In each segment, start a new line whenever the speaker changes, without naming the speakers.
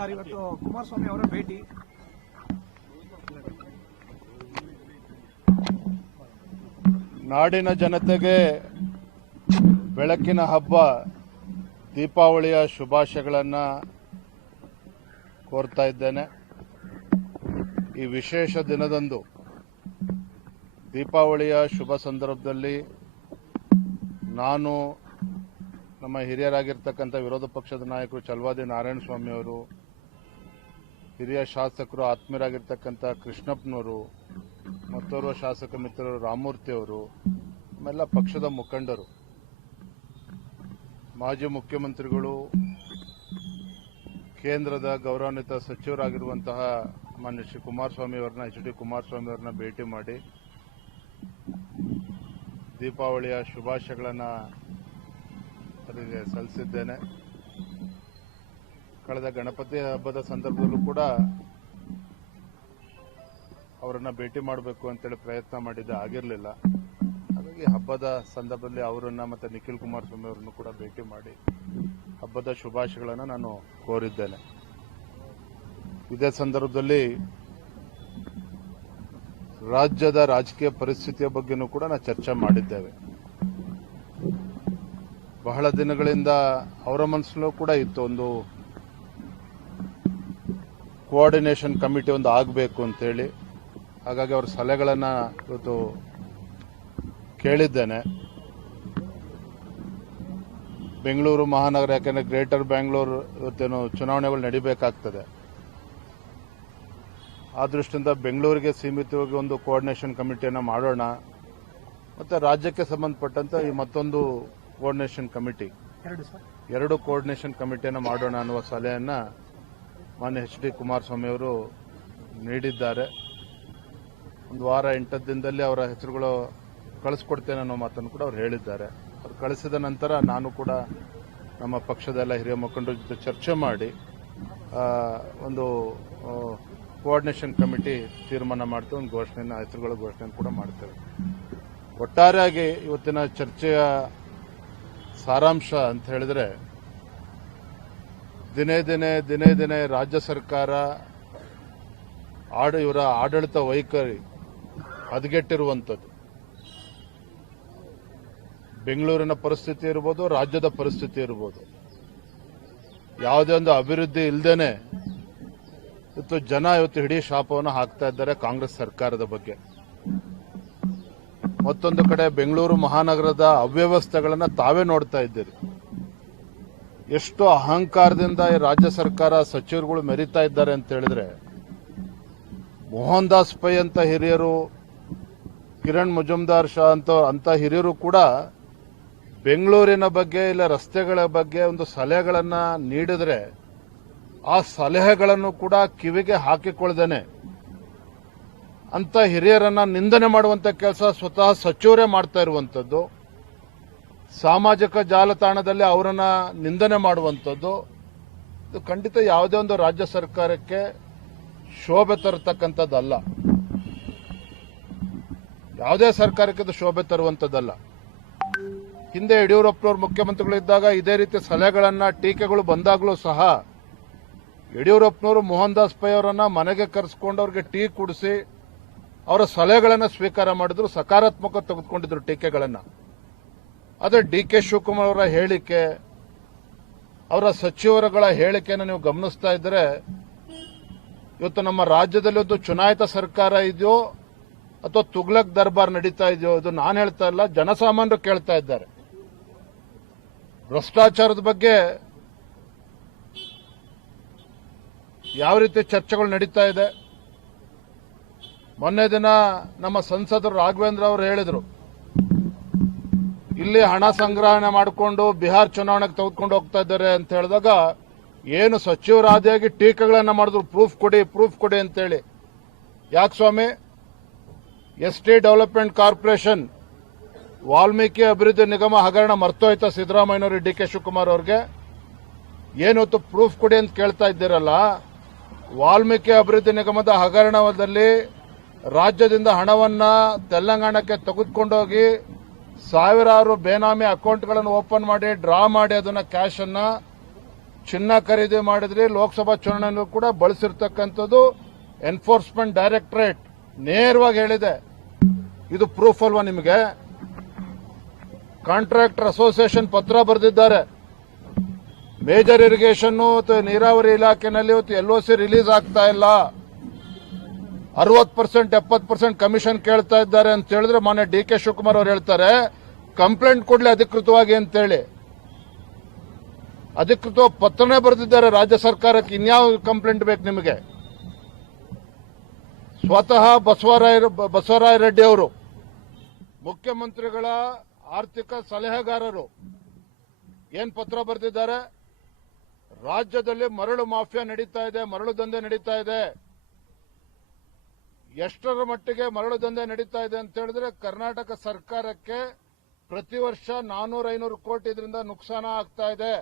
Sir, ಇವತ್ತು ಕುಮಾರಸ್ವಾಮಿ ಅವರ ಭೇಟಿ.
ನಾಡಿನ ಜನತೆಗೆ ಬೆಳಕಿನ ಹಬ್ಬ, ದೀಪಾವಳಿಯ ಶುಭಾಶಯಗಳನ್ನು ಕೋರ್ತಾ ಇದ್ದೇನೆ. ಈ ವಿಶೇಷ ದಿನದಂದು ದೀಪಾವಳಿಯ ಶುಭ ಸಂದರ್ಭದಲ್ಲಿ ನಾನು ನಮ್ಮ ಹಿರಿಯರಾಗಿರ್ತಕ್ಕಂಥ ವಿರೋಧ ಪಕ್ಷದ ನಾಯಕರು ಚಲ್ವಾದಿ ನಾರಾಯಣಸ್ವಾಮಿ ಅವರು ಹಿರಿಯ ಶಾಸಕರು, ಆತ್ಮೀಯರಾಗಿರ್ತಕ್ಕಂಥ ಕೃಷ್ಣಪ್ಪನವರು, ಮತ್ತೋರ್ವ ಶಾಸಕ ಮಿತ್ರರು ರಾಮಮೂರ್ತಿಯವರು ಆಮೇಲೆ ಪಕ್ಷದ ಮುಖಂಡರು, ಮಾಜಿ ಮುಖ್ಯಮಂತ್ರಿಗಳು, ಕೇಂದ್ರದ ಗೌರವಾನ್ವಿತ ಸಚಿವರಾಗಿರುವಂತಹ ಮಾನ್ಯ ಶ್ರೀ ಕುಮಾರಸ್ವಾಮಿ ಅವರನ್ನ, ಎಚ್ ಡಿ ಕುಮಾರಸ್ವಾಮಿ ಅವರನ್ನ ಭೇಟಿ ಮಾಡಿ, ದೀಪಾವಳಿಯ ಶುಭಾಶಯಗಳನ್ನು ಅವರಿಗೆ ಸಲ್ಲಿಸಿದ್ದೇನೆ. ಕಳೆದ ಗಣಪತಿ ಹಬ್ಬದ ಸಂದರ್ಭದಲ್ಲೂ ಕೂಡ ಅವರನ್ನ ಭೇಟಿ ಮಾಡಬೇಕು ಅಂತೇಳಿ ಪ್ರಯತ್ನ ಮಾಡಿದ್ದೆ, ಆಗಿರಲಿಲ್ಲ. ಹಾಗಾಗಿ ಹಬ್ಬದ ಸಂದರ್ಭದಲ್ಲಿ ಅವರನ್ನ ಮತ್ತೆ ನಿಖಿಲ್ ಕುಮಾರಸ್ವಾಮಿ ಅವರನ್ನು ಕೂಡ ಭೇಟಿ ಮಾಡಿ ಹಬ್ಬದ ಶುಭಾಶಯಗಳನ್ನು ನಾನು ಕೋರಿದ್ದೇನೆ. ಇದೇ ಸಂದರ್ಭದಲ್ಲಿ ರಾಜ್ಯದ ರಾಜಕೀಯ ಪರಿಸ್ಥಿತಿಯ ಬಗ್ಗೆನೂ ಕೂಡ ನಾವು ಚರ್ಚೆ ಮಾಡಿದ್ದೇವೆ. ಬಹಳ ದಿನಗಳಿಂದ ಅವರ ಮನಸ್ಸಲ್ಲೂ ಕೂಡ ಇತ್ತು ಒಂದು ಕೋಆರ್ಡಿನೇಷನ್ ಕಮಿಟಿ ಒಂದು ಆಗಬೇಕು ಅಂತೇಳಿ. ಹಾಗಾಗಿ ಅವ್ರ ಸಲಹೆಗಳನ್ನು ಇವತ್ತು ಕೇಳಿದ್ದೇನೆ. ಬೆಂಗಳೂರು ಮಹಾನಗರ ಯಾಕೆಂದರೆ ಗ್ರೇಟರ್ ಬ್ಯಾಂಗ್ಳೂರು ಇವತ್ತೇನು ಚುನಾವಣೆಗಳು ನಡಿಬೇಕಾಗ್ತದೆ. ಆ ದೃಷ್ಟಿಯಿಂದ ಬೆಂಗಳೂರಿಗೆ ಸೀಮಿತವಾಗಿ ಒಂದು ಕೋಆರ್ಡಿನೇಷನ್ ಕಮಿಟಿಯನ್ನು ಮಾಡೋಣ. ಮತ್ತು ರಾಜ್ಯಕ್ಕೆ ಸಂಬಂಧಪಟ್ಟಂತೆ ಈ ಮತ್ತೊಂದು ಕೋಆರ್ಡಿನೇಷನ್ ಕಮಿಟಿ
ಎರಡು
ಕೋಆರ್ಡಿನೇಷನ್ ಕಮಿಟಿಯನ್ನು ಮಾಡೋಣ ಅನ್ನುವ ಸಲಹೆಯನ್ನ ಮಾನ್ಯ ಎಚ್ ಡಿ ಕುಮಾರಸ್ವಾಮಿ ಅವರು ನೀಡಿದ್ದಾರೆ. ಒಂದು ವಾರ ಎಂಟತ್ತು ದಿನದಲ್ಲಿ ಅವರ ಹೆಸರುಗಳು ಕಳಿಸ್ಕೊಡ್ತೇನೆ ಅನ್ನೋ ಮಾತನ್ನು ಕೂಡ ಅವ್ರು ಹೇಳಿದ್ದಾರೆ. ಅವ್ರು ಕಳಿಸಿದ ನಂತರ ನಾನು ಕೂಡ ನಮ್ಮ ಪಕ್ಷದ ಎಲ್ಲ ಹಿರಿಯ ಮುಖಂಡರ ಜೊತೆ ಚರ್ಚೆ ಮಾಡಿ ಒಂದು ಕೋಆರ್ಡಿನೇಷನ್ ಕಮಿಟಿ ತೀರ್ಮಾನ ಮಾಡ್ತೇವೆ ಒಂದು ಘೋಷಣೆಯನ್ನು ಹೆಸರುಗಳ ಘೋಷಣೆಯನ್ನು ಕೂಡ ಮಾಡ್ತೇವೆ. ಒಟ್ಟಾರೆಯಾಗಿ ಇವತ್ತಿನ ಚರ್ಚೆಯ ಸಾರಾಂಶ ಅಂತ ಹೇಳಿದ್ರೆ ದಿನೇ ದಿನೇ ದಿನೇ ದಿನೇ ರಾಜ್ಯ ಸರ್ಕಾರ ಆಡ, ಇವರ ಆಡಳಿತ ವೈಖರಿ ಹದಗೆಟ್ಟಿರುವಂಥದ್ದು. ಬೆಂಗಳೂರಿನ ಪರಿಸ್ಥಿತಿ ಇರ್ಬೋದು, ರಾಜ್ಯದ ಪರಿಸ್ಥಿತಿ ಇರ್ಬೋದು. ಯಾವುದೇ ಒಂದು ಅಭಿವೃದ್ಧಿ ಇಲ್ಲದೇನೆ ಇವತ್ತು ಜನ ಇವತ್ತು ಇಡೀ ಶಾಪವನ್ನು ಹಾಕ್ತಾ ಇದ್ದಾರೆ ಕಾಂಗ್ರೆಸ್ ಸರ್ಕಾರದ ಬಗ್ಗೆ. ಮತ್ತೊಂದು ಕಡೆ ಬೆಂಗಳೂರು ಮಹಾನಗರದ ಅವ್ಯವಸ್ಥೆಗಳನ್ನು ತಾವೇ ನೋಡ್ತಾ ಇದ್ದೀರಿ. ಎಷ್ಟು ಅಹಂಕಾರದಿಂದ ಈ ರಾಜ್ಯ ಸರ್ಕಾರ ಸಚಿವರುಗಳು ಮೆರಿತಾ ಇದ್ದಾರೆ ಅಂತ ಹೇಳಿದ್ರೆ ಮೋಹನ್ ದಾಸ್ ಪೈ ಅಂತ ಹಿರಿಯರು, ಕಿರಣ್ ಮುಜುಮ್ದಾರ್ ಶಾ ಅಂತ ಅಂತ ಹಿರಿಯರು ಕೂಡ ಬೆಂಗಳೂರಿನ ಬಗ್ಗೆ ಇಲ್ಲ ರಸ್ತೆಗಳ ಬಗ್ಗೆ ಒಂದು ಸಲಹೆಗಳನ್ನ ನೀಡಿದ್ರೆ ಆ ಸಲಹೆಗಳನ್ನು ಕೂಡ ಕಿವಿಗೆ ಹಾಕಿಕೊಳ್ಳದೇನೆ ಅಂತ ಹಿರಿಯರನ್ನ ನಿಂದನೆ ಮಾಡುವಂತ ಕೆಲಸ ಸ್ವತಃ ಸಚಿವರೇ ಮಾಡ್ತಾ ಇರುವಂತದ್ದು. ಸಾಮಾಜಿಕ ಜಾಲತಾಣದಲ್ಲಿ ಅವರನ್ನ ನಿಂದನೆ ಮಾಡುವಂಥದ್ದು, ಇದು ಖಂಡಿತ ಯಾವುದೇ ಒಂದು ರಾಜ್ಯ ಸರ್ಕಾರಕ್ಕೆ ಶೋಭೆ ತರತಕ್ಕಂಥದ್ದಲ್ಲ. ಯಾವುದೇ ಸರ್ಕಾರಕ್ಕೆ ಇದು ಶೋಭೆ ತರುವಂಥದ್ದಲ್ಲ. ಹಿಂದೆ ಯಡಿಯೂರಪ್ಪನವರು ಮುಖ್ಯಮಂತ್ರಿಗಳಿದ್ದಾಗ ಇದೇ ರೀತಿ ಸಲಹೆಗಳನ್ನು, ಟೀಕೆಗಳು ಬಂದಾಗಲೂ ಸಹ ಯಡಿಯೂರಪ್ಪನವರು ಮೋಹನ್ ದಾಸ್ ಪೈ ಅವರನ್ನು ಮನೆಗೆ ಕರೆಸ್ಕೊಂಡು ಅವ್ರಿಗೆ ಟೀ ಕುಡಿಸಿ ಅವರ ಸಲಹೆಗಳನ್ನು ಸ್ವೀಕಾರ ಮಾಡಿದ್ರು, ಸಕಾರಾತ್ಮಕ ತೆಗೆದುಕೊಂಡಿದ್ರು ಟೀಕೆಗಳನ್ನ. ಆದರೆ ಡಿ ಕೆ ಶಿವಕುಮಾರ್ ಅವರ ಹೇಳಿಕೆ, ಅವರ ಸಚಿವರುಗಳ ಹೇಳಿಕೆಯನ್ನು ನೀವು ಗಮನಿಸ್ತಾ ಇದ್ದರೆ ಇವತ್ತು ನಮ್ಮ ರಾಜ್ಯದಲ್ಲಿ ಒಂದು ಚುನಾಯಿತ ಸರ್ಕಾರ ಇದೆಯೋ ಅಥವಾ ತುಗ್ಲಕ್ ದರ್ಬಾರ್ ನಡೀತಾ ಇದೆಯೋ ಇದು ನಾನು ಹೇಳ್ತಾ ಇಲ್ಲ ಜನಸಾಮಾನ್ಯರು ಕೇಳ್ತಾ ಇದ್ದಾರೆ. ಭ್ರಷ್ಟಾಚಾರದ ಬಗ್ಗೆ ಯಾವ ರೀತಿ ಚರ್ಚೆಗಳು ನಡೀತಾ ಇದೆ? ಮೊನ್ನೆ ದಿನ ನಮ್ಮ ಸಂಸದರು ರಾಘವೇಂದ್ರ ಅವರು ಹೇಳಿದರು ಇಲ್ಲಿ ಹಣ ಸಂಗ್ರಹಣೆ ಮಾಡಿಕೊಂಡು ಬಿಹಾರ್ ಚುನಾವಣೆಗೆ ತೆಗೆದುಕೊಂಡು ಹೋಗ್ತಾ ಇದ್ದಾರೆ ಅಂತ ಹೇಳಿದಾಗ ಏನು ಸಚಿವರಾದಿಯಾಗಿ ಟೀಕೆಗಳನ್ನು ಮಾಡಿದ್ರು ಪ್ರೂಫ್ ಕೊಡಿ ಪ್ರೂಫ್ ಕೊಡಿ ಅಂತೇಳಿ. ಯಾಕೆ ಸ್ವಾಮಿ? S T development corporation, Valmiki ಅಭಿವೃದ್ಧಿ ನಿಗಮ ಹಗರಣ ಮರ್ತೋಯ್ತಾ ಸಿದ್ದರಾಮಯ್ಯನವರು, ಡಿ ಕೆ ಶಿವಕುಮಾರ್ ಅವ್ರಿಗೆ. ಏನೊತ್ತು ಪ್ರೂಫ್ ಕೊಡಿ ಅಂತ ಕೇಳ್ತಾ ಇದ್ದೀರಲ್ಲ, ವಾಲ್ಮೀಕಿ ಅಭಿವೃದ್ಧಿ ನಿಗಮದ ಹಗರಣದಲ್ಲಿ ರಾಜ್ಯದಿಂದ ಹಣವನ್ನ ತೆಲಂಗಾಣಕ್ಕೆ ತೆಗೆದುಕೊಂಡೋಗಿ ಸಾವಿರಾರು ಬೇನಾಮಿ ಅಕೌಂಟ್ಗಳನ್ನು ಓಪನ್ ಮಾಡಿ, ಡ್ರಾ ಮಾಡಿ ಅದನ್ನ ಕ್ಯಾಶ್ ಅನ್ನ ಚಿನ್ನ ಖರೀದಿ ಮಾಡಿದ್ರೆ, ಲೋಕಸಭಾ ಚುನಾವಣೆಯಲ್ಲೂ ಕೂಡ ಬಳಸಿರ್ತಕ್ಕಂಥದ್ದು ಎನ್ಫೋರ್ಸ್ಮೆಂಟ್ ಡೈರೆಕ್ಟರೇಟ್ ನೇರವಾಗಿ ಹೇಳಿದೆ. ಇದು ಪ್ರೂಫ್ ಅಲ್ವಾ ನಿಮಗೆ? ಕಾಂಟ್ರಾಕ್ಟರ್ ಅಸೋಸಿಯೇಷನ್ ಪತ್ರ ಬರೆದಿದ್ದಾರೆ. ಮೇಜರ್ ಇರಿಗೇಷನ್ ನೀರಾವರಿ ಇಲಾಖೆನಲ್ಲಿ ಇವತ್ತು ಎಲ್ ಸಿ ರಿಲೀಸ್ ಆಗ್ತಾ ಇಲ್ಲ. ಅರವತ್ತು ಪರ್ಸೆಂಟ್, ಎಪ್ಪತ್ತು ಪರ್ಸೆಂಟ್ ಕಮಿಷನ್ ಕೇಳ್ತಾ ಇದ್ದಾರೆ ಅಂತ ಹೇಳಿದ್ರೆ ಮಾನ್ಯ ಡಿ ಕೆ ಶಿವಕುಮಾರ್ ಅವರು ಹೇಳ್ತಾರೆ, ಕಂಪ್ಲೇಂಟ್ ಕೊಡ್ಲಿ ಅಧಿಕೃತವಾಗಿ ಅಂತೇಳಿ. ಅಧಿಕೃತ ಪತ್ರನೇ ಬರೆದಿದ್ದಾರೆ, ರಾಜ್ಯ ಸರ್ಕಾರಕ್ಕೆ ಇನ್ಯಾವ ಕಂಪ್ಲೇಂಟ್ ಬೇಕು ನಿಮಗೆ? ಸ್ವತಃ ಬಸವರಾಯ ಬಸವರಾಯ ರೆಡ್ಡಿ ಅವರು, ಮುಖ್ಯಮಂತ್ರಿಗಳ ಆರ್ಥಿಕ ಸಲಹೆಗಾರರು ಏನ್ ಪತ್ರ ಬರೆದಿದ್ದಾರೆ? ರಾಜ್ಯದಲ್ಲಿ ಮರಳು ಮಾಫಿಯಾ ನಡೀತಾ ಇದೆ, ಮರಳು ದಂಧೆ ನಡೀತಾ ಇದೆ. ಎಷ್ಟರ ಮಟ್ಟಿಗೆ ಮರಳು ದಂಧೆ ನಡೀತಾ ಇದೆ ಅಂತ ಹೇಳಿದ್ರೆ ಕರ್ನಾಟಕ ಸರ್ಕಾರಕ್ಕೆ ಪ್ರತಿ ವರ್ಷ ನಾನೂರ ಐನೂರು ಕೋಟಿ ಇದರಿಂದ ನುಕ್ಸಾನ ಆಗ್ತಾ ಇದೆ.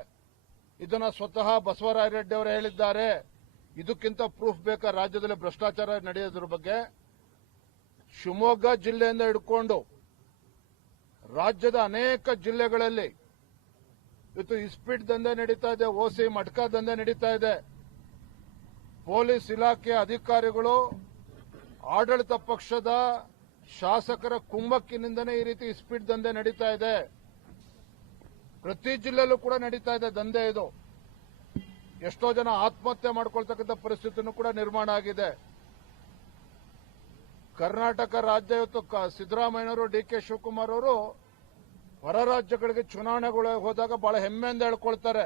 ಇದನ್ನ ಸ್ವತಃ ಬಸವರಾಯ ರೆಡ್ಡಿ ಅವರು ಹೇಳಿದ್ದಾರೆ. ಇದಕ್ಕಿಂತ ಪ್ರೂಫ್ ಬೇಕಾ ರಾಜ್ಯದಲ್ಲಿ ಭ್ರಷ್ಟಾಚಾರ ನಡೆಯೋದ್ರ ಬಗ್ಗೆ? ಶಿವಮೊಗ್ಗ ಜಿಲ್ಲೆಯಿಂದ ಹಿಡ್ಕೊಂಡು ರಾಜ್ಯದ ಅನೇಕ ಜಿಲ್ಲೆಗಳಲ್ಲಿ ಇವತ್ತು ಇಸ್ಪೀಟ್ ದಂಧೆ ನಡೀತಾ ಇದೆ, ಓಸಿ ಮಟ್ಕಾ ದಂಧೆ ನಡೀತಾ ಇದೆ. ಪೊಲೀಸ್ ಇಲಾಖೆ ಅಧಿಕಾರಿಗಳು ಆಡಳಿತ ಪಕ್ಷದ ಶಾಸಕರ ಕುಮ್ಮಕ್ಕಿನಿಂದನೇ ಈ ರೀತಿ ಸ್ಪೀಡ್ ದಂಧೆ ನಡೀತಾ ಇದೆ. ಪ್ರತಿ ಜಿಲ್ಲೆಯಲ್ಲೂ ಕೂಡ ನಡೀತಾ ಇದೆ ದಂಧೆ ಇದು. ಎಷ್ಟೋ ಜನ ಆತ್ಮಹತ್ಯೆ ಮಾಡ್ಕೊಳ್ತಕ್ಕಂಥ ಪರಿಸ್ಥಿತಿನೂ ಕೂಡ ನಿರ್ಮಾಣ ಆಗಿದೆ. ಕರ್ನಾಟಕ ರಾಜ್ಯ ಇವತ್ತು ಸಿದ್ದರಾಮಯ್ಯನವರು, ಡಿ ಕೆ ಶಿವಕುಮಾರ್ ಅವರು ಹೊರ ರಾಜ್ಯಗಳಿಗೆ ಚುನಾವಣೆಗಳು ಹೋದಾಗ ಬಹಳ ಹೆಮ್ಮೆಯಿಂದ ಹೇಳ್ಕೊಳ್ತಾರೆ.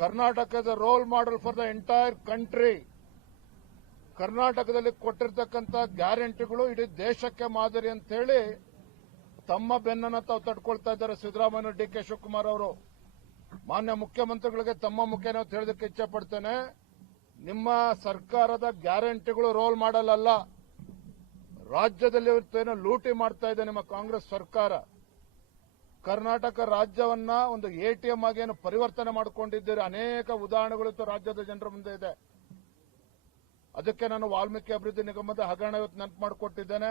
ಕರ್ನಾಟಕದ role model for the entire country ಕರ್ನಾಟಕದಲ್ಲಿ ಕೊಟ್ಟಿರ್ತಕ್ಕಂಥ ಗ್ಯಾರಂಟಿಗಳು ಇಡೀ ದೇಶಕ್ಕೆ ಮಾದರಿ ಅಂತ ಹೇಳಿ ತಮ್ಮ ಬೆನ್ನನ್ನು ತಾವು ತಡ್ಕೊಳ್ತಾ ಇದ್ದಾರೆ ಸಿದ್ದರಾಮಯ್ಯ ಡಿ ಕೆ ಶಿವಕುಮಾರ್ ಅವರು. ಮಾನ್ಯ ಮುಖ್ಯಮಂತ್ರಿಗಳಿಗೆ ತಮ್ಮ ಮುಖ್ಯ ನಾವು ತಿಳಿದಕ್ಕೆ ಇಚ್ಛೆ ಪಡ್ತೇನೆ. ನಿಮ್ಮ ಸರ್ಕಾರದ ಗ್ಯಾರಂಟಿಗಳು ರೋಲ್ ಮಾಡಲ್ಲ ರಾಜ್ಯದಲ್ಲಿ ಇವತ್ತೇನೋ ಲೂಟಿ ಮಾಡ್ತಾ ಇದೆ ನಿಮ್ಮ ಕಾಂಗ್ರೆಸ್ ಸರ್ಕಾರ. ಕರ್ನಾಟಕ ರಾಜ್ಯವನ್ನ ಒಂದು ಎಟಿಎಂ ಆಗಿ ಏನು ಪರಿವರ್ತನೆ ಮಾಡಿಕೊಂಡಿದ್ದೀರಿ. ಅನೇಕ ಉದಾಹರಣೆಗಳು ರಾಜ್ಯದ ಜನರ ಮುಂದೆ ಇದೆ. ಅದಕ್ಕೆ ನಾನು ವಾಲ್ಮೀಕಿ ಅಭಿವೃದ್ಧಿ ನಿಗಮದ ಹಗರಣ ಇವತ್ತು ನೆನಪು ಮಾಡಿಕೊಟ್ಟಿದ್ದೇನೆ.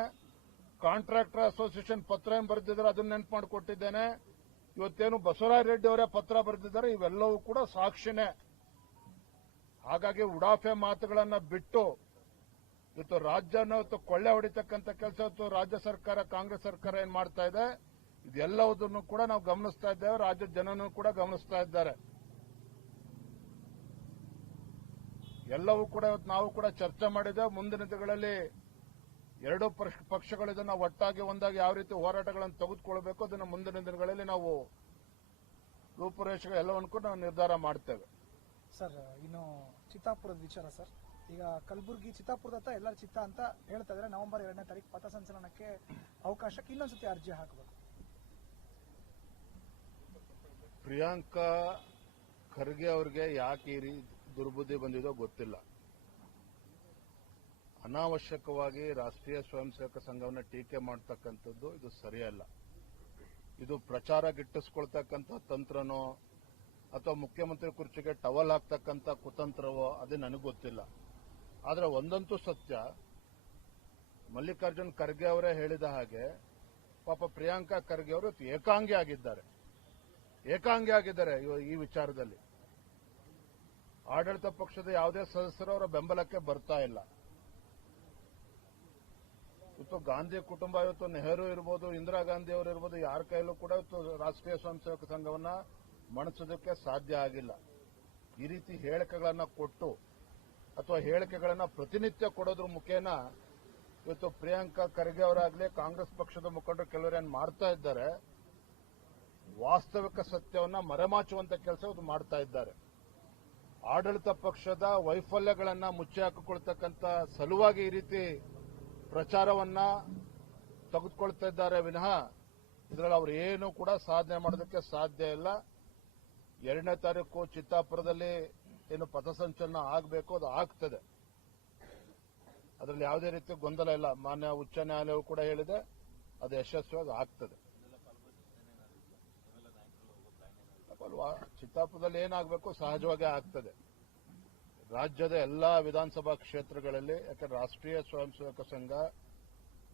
ಕಾಂಟ್ರಾಕ್ಟರ್ ಅಸೋಸಿಯೇಷನ್ ಪತ್ರ ಏನು ಬರೆದಿದ್ದಾರೆ ಅದನ್ನ ನೆನಪು ಮಾಡಿಕೊಟ್ಟಿದ್ದೇನೆ. ಇವತ್ತೇನು ಬಸವರಾಜ ರೆಡ್ಡಿ ಅವರೇ ಪತ್ರ ಬರೆದಿದ್ದಾರೆ, ಇವೆಲ್ಲವೂ ಕೂಡ ಸಾಕ್ಷಿನೇ. ಹಾಗಾಗಿ ಉಡಾಫೆ ಮಾತುಗಳನ್ನು ಬಿಟ್ಟು ಇವತ್ತು ರಾಜ್ಯನ ಇವತ್ತು ಕೊಳ್ಳೆ ಹೊಡಿತಕ್ಕಂಥ ಕೆಲಸ ಇವತ್ತು ರಾಜ್ಯ ಸರ್ಕಾರ, ಕಾಂಗ್ರೆಸ್ ಸರ್ಕಾರ ಏನ್ ಮಾಡ್ತಾ ಇದೆ, ಇದೆಲ್ಲವುದನ್ನು ಕೂಡ ನಾವು ಗಮನಿಸ್ತಾ ಇದ್ದೇವೆ ರಾಜ್ಯದ ಜನನೂ ಕೂಡ ಗಮನಿಸ್ತಾ ಇದ್ದಾರೆ. ಎಲ್ಲವೂ ಕೂಡ ಇವತ್ತು ನಾವು ಕೂಡ ಚರ್ಚೆ ಮಾಡಿದೆ. ಮುಂದಿನ ದಿನಗಳಲ್ಲಿ ಎರಡು ಪಕ್ಷ- ಪಕ್ಷಗಳು ಇದನ್ನ ಒಟ್ಟಾಗಿ ಒಂದಾಗಿ ಯಾವ ರೀತಿ ಹೋರಾಟಗಳನ್ನು ತೆಗೆದುಕೊಳ್ಬೇಕು ಅದನ್ನು ಮುಂದಿನ ದಿನಗಳಲ್ಲಿ ನಾವು ರೂಪುರೇಷೆಗಳು ಎಲ್ಲವನ್ನು ಕೂಡ ನಾವು ನಿರ್ಧಾರ ಮಾಡ್ತೇವೆ.
ಸರ್ ಇನ್ನು ಚಿತ್ತಾಪುರದ ವಿಚಾರ ಸರ್. ಈಗ ಕಲಬುರಗಿ ಚಿತ್ತಾಪುರದತ್ತ ಎಲ್ಲರ ಚಿತ್ತ ಅಂತ ಹೇಳ್ತಾ ಇದ್ರೆ ನವೆಂಬರ್ ಎರಡನೇ ತಾರೀಕು ಪಥಸಂಚಲನಕ್ಕೆ ಅವಕಾಶಕ್ಕೆ ಇನ್ನೊಂದ್ಸತಿ ಅರ್ಜಿ ಹಾಕಬೇಕು.
ಪ್ರಿಯಾಂಕಾ ಖರ್ಗೆ ಅವರಿಗೆ ಯಾಕೆ ಈ ದುರ್ಬುದ್ಧಿ ಬಂದಿದೋ ಗೊತ್ತಿಲ್ಲ. ಅನಾವಶ್ಯಕವಾಗಿ ರಾಷ್ಟ್ರೀಯ ಸ್ವಯಂ ಸೇವಕ ಸಂಘವನ್ನ ಟೀಕೆ ಮಾಡ್ತಕ್ಕಂಥದ್ದು ಇದು ಸರಿಯಲ್ಲ. ಇದು ಪ್ರಚಾರ ಗಿಟ್ಟಿಸ್ಕೊಳ್ತಕ್ಕಂಥ ತಂತ್ರನೋ ಅಥವಾ ಮುಖ್ಯಮಂತ್ರಿ ಕುರ್ಚಿಗೆ ಟವಲ್ ಹಾಕ್ತಕ್ಕಂಥ ಕುತಂತ್ರವೋ ಅದೇ ನನಗೆ ಗೊತ್ತಿಲ್ಲ. ಆದರೆ ಒಂದಂತೂ ಸತ್ಯ, ಮಲ್ಲಿಕಾರ್ಜುನ್ ಖರ್ಗೆ ಅವರೇ ಹೇಳಿದ ಹಾಗೆ ಪಾಪ ಪ್ರಿಯಾಂಕಾ ಖರ್ಗೆ ಅವರು ಏಕಾಂಗಿ ಆಗಿದ್ದಾರೆ ಏಕಾಂಗಿ ಆಗಿದ್ದಾರೆ ಈ ವಿಚಾರದಲ್ಲಿ. ಆಡಳಿತ ಪಕ್ಷದ ಯಾವುದೇ ಸದಸ್ಯರು ಅವರ ಬೆಂಬಲಕ್ಕೆ ಬರ್ತಾ ಇಲ್ಲ. ಇವತ್ತು ಗಾಂಧಿ ಕುಟುಂಬ, ಇವತ್ತು ನೆಹರು ಇರ್ಬೋದು, ಇಂದಿರಾ ಗಾಂಧಿ ಅವರು ಇರ್ಬೋದು, ಯಾರ ಕೈಲೂ ಕೂಡ ಇವತ್ತು ರಾಷ್ಟ್ರೀಯ ಸ್ವಯಂ ಸೇವಕ ಸಂಘವನ್ನ ಮಣಿಸೋದಕ್ಕೆ ಸಾಧ್ಯ ಆಗಿಲ್ಲ. ಈ ರೀತಿ ಹೇಳಿಕೆಗಳನ್ನ ಕೊಟ್ಟು ಅಥವಾ ಹೇಳಿಕೆಗಳನ್ನ ಪ್ರತಿನಿತ್ಯ ಕೊಡೋದ್ರ ಮುಖೇನ ಇವತ್ತು ಪ್ರಿಯಾಂಕಾ ಖರ್ಗೆ ಅವರಾಗಲಿ, ಕಾಂಗ್ರೆಸ್ ಪಕ್ಷದ ಮುಖಂಡರು ಕೆಲವರು ಏನ್ ಮಾಡ್ತಾ ಇದ್ದಾರೆ, ವಾಸ್ತವಿಕ ಸತ್ಯವನ್ನ ಮರೆಮಾಚುವಂತ ಕೆಲಸ ಇವತ್ತು ಮಾಡ್ತಾ ಇದ್ದಾರೆ. ಆಡಳಿತ ಪಕ್ಷದ ವೈಫಲ್ಯಗಳನ್ನು ಮುಚ್ಚಿ ಹಾಕಿಕೊಳ್ತಕ್ಕಂಥ ಸಲುವಾಗಿ ಈ ರೀತಿ ಪ್ರಚಾರವನ್ನ ತೆಗೆದುಕೊಳ್ತಾ ಇದ್ದಾರೆ ವಿನಃ ಇದರಲ್ಲಿ ಅವರು ಏನು ಕೂಡ ಸಾಧನೆ ಮಾಡೋದಕ್ಕೆ ಸಾಧ್ಯ ಇಲ್ಲ. ಎರಡನೇ ತಾರೀಕು ಚಿತ್ತಾಪುರದಲ್ಲಿ ಏನು ಪಥಸಂಚಲನ ಆಗಬೇಕು ಅದು ಆಗ್ತದೆ. ಅದರಲ್ಲಿ ಯಾವುದೇ ರೀತಿ ಗೊಂದಲ ಇಲ್ಲ. ಮಾನ್ಯ ಉಚ್ಚ ನ್ಯಾಯಾಲಯವು ಕೂಡ ಹೇಳಿದೆ, ಅದು ಯಶಸ್ವಿಯಾಗಿ ಆಗ್ತದೆ. ಅಲ್ವಾ ಚಿತ್ತಾಪುರದಲ್ಲಿ ಏನಾಗಬೇಕು ಸಹಜವಾಗಿ ಆಗ್ತದೆ. ರಾಜ್ಯದ ಎಲ್ಲಾ ವಿಧಾನಸಭಾ ಕ್ಷೇತ್ರಗಳಲ್ಲಿ, ಯಾಕಂದ್ರೆ ರಾಷ್ಟ್ರೀಯ ಸ್ವಯಂ ಸೇವಕ ಸಂಘ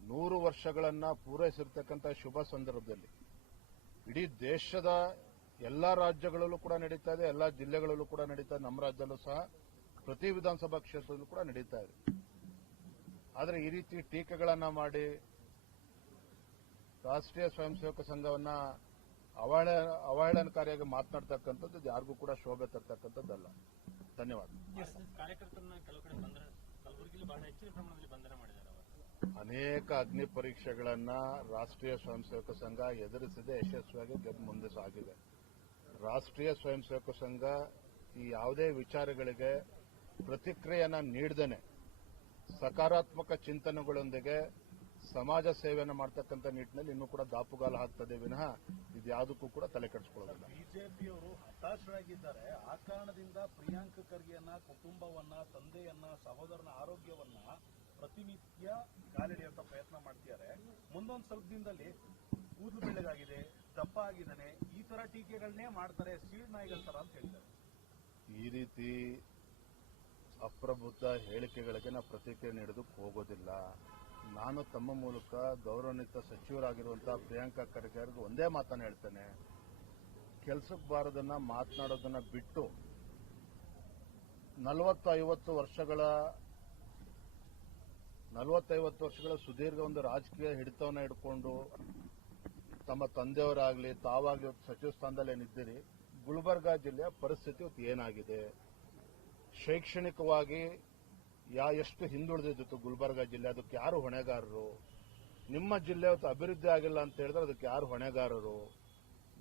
ನೂರು ವರ್ಷಗಳನ್ನ ಪೂರೈಸಿರ್ತಕ್ಕಂಥ ಶುಭ ಸಂದರ್ಭದಲ್ಲಿ. ಇಡೀ ದೇಶದ ಎಲ್ಲಾ ರಾಜ್ಯಗಳಲ್ಲೂ ಕೂಡ ನಡೀತಾ ಇದೆ, ಎಲ್ಲಾ ಜಿಲ್ಲೆಗಳಲ್ಲೂ ಕೂಡ ನಡೀತಾ ಇದೆ, ನಮ್ಮ ರಾಜ್ಯದಲ್ಲೂ ಸಹ ಪ್ರತಿ ವಿಧಾನಸಭಾ ಕ್ಷೇತ್ರದಲ್ಲೂ ಕೂಡ ನಡೀತಾ ಇದೆ. ಆದರೆ ಈ ರೀತಿ ಟೀಕೆಗಳನ್ನ ಮಾಡಿ ರಾಷ್ಟ್ರೀಯ ಸ್ವಯಂ ಸೇವಕ ಸಂಘವನ್ನ ಅವಹೇಳ ಅವಹೇಳನಕಾರಿಯಾಗಿ ಮಾತನಾಡ್ತಕ್ಕಂಥದ್ದು ಯಾರಿಗೂ ಕೂಡ ಶೋಭೆ ತರ್ತಕ್ಕಂಥದ್ದಲ್ಲ. ಧನ್ಯವಾದ. ಅನೇಕ ಅಗ್ನಿ ಪರೀಕ್ಷೆಗಳನ್ನ ರಾಷ್ಟ್ರೀಯ ಸ್ವಯಂ ಸೇವಕ ಸಂಘ ಎದುರಿಸದೆ ಯಶಸ್ವಿಯಾಗಿ ಗೆದ್ದು ಮುಂದೆ ಸಾಗಿದೆ. ರಾಷ್ಟ್ರೀಯ ಸ್ವಯಂ ಸೇವಕ ಸಂಘ ಈ ಯಾವುದೇ ವಿಚಾರಗಳಿಗೆ ಪ್ರತಿಕ್ರಿಯೆಯನ್ನ ನೀಡದೇನೆ. ಸಕಾರಾತ್ಮಕ ಚಿಂತನೆಗಳೊಂದಿಗೆ ಸಮಾಜ ಸೇವೆಯನ್ನು ಮಾಡ್ತಕ್ಕಂಥ ನಿಟ್ಟಿನಲ್ಲಿ ಇನ್ನೂ ಕೂಡ ದಾಪುಗಾಲ ಹಾಕ್ತದೆ ವಿನಃ ಇದ್ಯಾವುದಕ್ಕೂ ಕೂಡ ತಲೆ ಕೆಡಿಸ್ಕೊಳ್ಳೋದಿಲ್ಲ.
ಬಿಜೆಪಿಯವರು ಹತಾಶರಾಗಿದ್ದಾರೆ. ಆ ಕಾರಣದಿಂದ ಪ್ರಿಯಾಂಕ್ ಖರ್ಗೆಯನ್ನ ಕುಟುಂಬವನ್ನ ತಂದೆಯನ್ನ ಸಹೋದರನ ಆರೋಗ್ಯವನ್ನ ಪ್ರತಿನಿತ್ಯ ಕಾಲಿಡಿಯುವಂತ ಪ್ರಯತ್ನ ಮಾಡ್ತಿದ್ದಾರೆ. ಮುಂದೊಂದು ಸ್ವಲ್ಪ ದಿನದಲ್ಲಿ ಕೂದಲು ಬೆಳ್ಳಗಾಗಿದೆ ದಪ್ಪ ಆಗಿದ್ದಾನೆ ಈ ತರ ಟೀಕೆಗಳನ್ನೇ ಮಾಡ್ತಾರೆ ಸೀಳ್ ನಾಯಿಗಳ ತರ ಅಂತ ಹೇಳಿದ್ದಾರೆ
ಈ ರೀತಿ ಅಪ್ರಬುದ್ಧ ಹೇಳಿಕೆಗಳಿಗೆ ನಾವು ಪ್ರತಿಕ್ರಿಯೆ ನೀಡೋದಕ್ಕೆ ಹೋಗೋದಿಲ್ಲ. ನಾನು ತಮ್ಮ ಮೂಲಕ ಗೌರವಾನ್ವಿತ ಸಚಿವರಾಗಿರುವಂತಹ ಪ್ರಿಯಾಂಕಾ ಖರ್ಗೆ ಅವ್ರಿಗೆ ಒಂದೇ ಮಾತನ್ನು ಹೇಳ್ತೇನೆ. ಕೆಲಸಕ್ಕೆ ಬಾರದನ್ನ, ಮಾತನಾಡೋದನ್ನ ಬಿಟ್ಟು ನಲವತ್ತು ಐವತ್ತು ವರ್ಷಗಳ, ನಲವತ್ತೈವತ್ತು ವರ್ಷಗಳ ಸುದೀರ್ಘ ಒಂದು ರಾಜಕೀಯ ಹಿಡಿತವನ್ನ ಹಿಡ್ಕೊಂಡು ತಮ್ಮ ತಂದೆಯವರಾಗಲಿ, ತಾವಾಗ್ಲಿ ಸಚಿವ ಸ್ಥಾನದಲ್ಲಿ ಏನಿದ್ದೀರಿ? ಗುಲ್ಬರ್ಗಾ ಜಿಲ್ಲೆಯ ಪರಿಸ್ಥಿತಿ ಏನಾಗಿದೆ? ಶೈಕ್ಷಣಿಕವಾಗಿ ಯಾ ಎಷ್ಟು ಹಿಂದುಳಿದಿತ್ತು ಗುಲ್ಬರ್ಗಾ ಜಿಲ್ಲೆ, ಅದಕ್ಕೆ ಯಾರು ಹೊಣೆಗಾರರು? ನಿಮ್ಮ ಜಿಲ್ಲೆ ಅವತ್ತು ಅಭಿವೃದ್ಧಿ ಆಗಿಲ್ಲ ಅಂತ ಹೇಳಿದ್ರೆ ಅದಕ್ಕೆ ಯಾರು ಹೊಣೆಗಾರರು?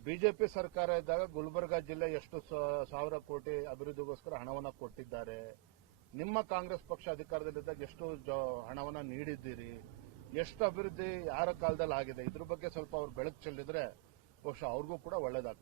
ಬಿಜೆಪಿ ಸರ್ಕಾರ ಇದ್ದಾಗ ಗುಲ್ಬರ್ಗಾ ಜಿಲ್ಲೆ ಎಷ್ಟು ಸಾವಿರ ಕೋಟಿ ಅಭಿವೃದ್ಧಿಗೋಸ್ಕರ ಹಣವನ್ನು ಕೊಟ್ಟಿದ್ದಾರೆ. ನಿಮ್ಮ ಕಾಂಗ್ರೆಸ್ ಪಕ್ಷ ಅಧಿಕಾರದಲ್ಲಿದ್ದಾಗ ಎಷ್ಟು ಹಣವನ್ನ ನೀಡಿದ್ದೀರಿ? ಎಷ್ಟು ಅಭಿವೃದ್ಧಿ ಯಾರ ಕಾಲದಲ್ಲಿ ಆಗಿದೆ? ಇದ್ರ ಬಗ್ಗೆ ಸ್ವಲ್ಪ ಅವ್ರು ಬೆಳಕು ಚೆಲ್ಲಿದ್ರೆ ಬಹುಶಃ ಅವ್ರಿಗೂ ಕೂಡ ಒಳ್ಳೇದಾಗ್ತದೆ.